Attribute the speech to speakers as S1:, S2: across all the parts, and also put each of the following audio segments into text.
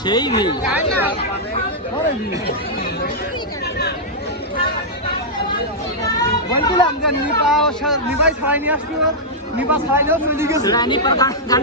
S1: সেই ভিড়।
S2: বলছিলাম যে নিপা নিপাই ছাড়াই নিয়ে আসছিল নিপা ছাড়াইলেও চলে গেছে।
S1: রানী পর গান গান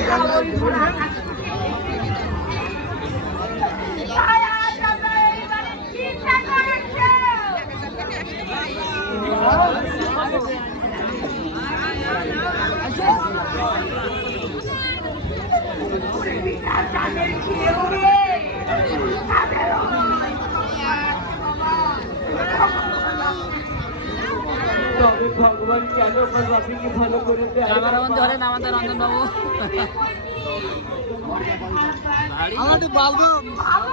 S3: 好了，好了。ভগবান কেন আমার বাপিকে ভালো করে দেয়?
S1: আমার ধরেন আমাদের রঞ্জন বাবু
S2: আমাদের বাবু
S3: ভালো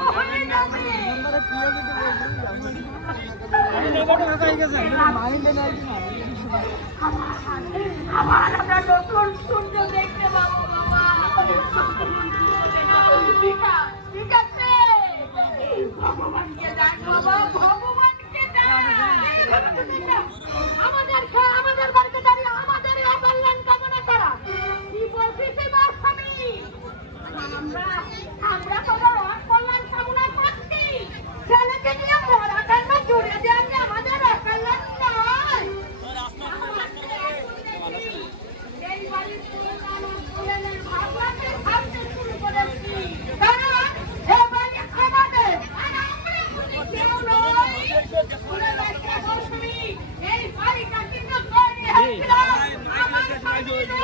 S3: হয়ে যাবে
S2: মাইন্ডে নাই
S3: আবার আমরা নতুন সূর্য দেখতে পাবো বাবা।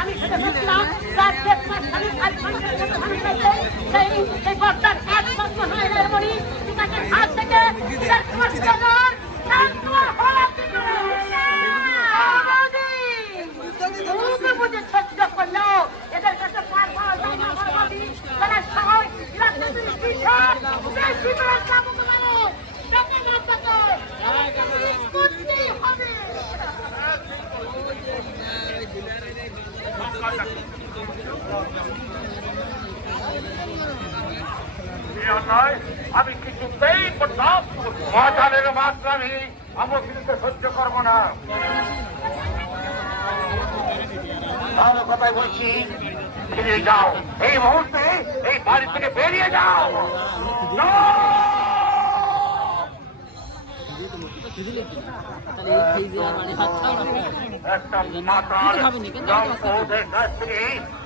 S2: আমি
S3: সেটা বুঝলাম তার দেড় মাস আমি আজ মাসের মতো আমি সেই সেই বর্ষার এক মাস হয়
S4: আমি কিছুতেই বরদাস্ত করব। মাতালের মাত্রামি আমরা কিন্তু সহ্য করব না ভালো কথাই বলছি, ফিরে যাও এই মুহূর্তে এই বাড়ি থেকে বেরিয়ে যাও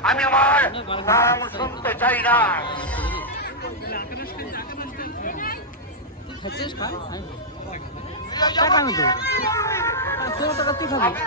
S4: আমি আমার নাম শুনতে চাই না
S1: টাকা আমি দেবো তোর টাকা তুই খাবি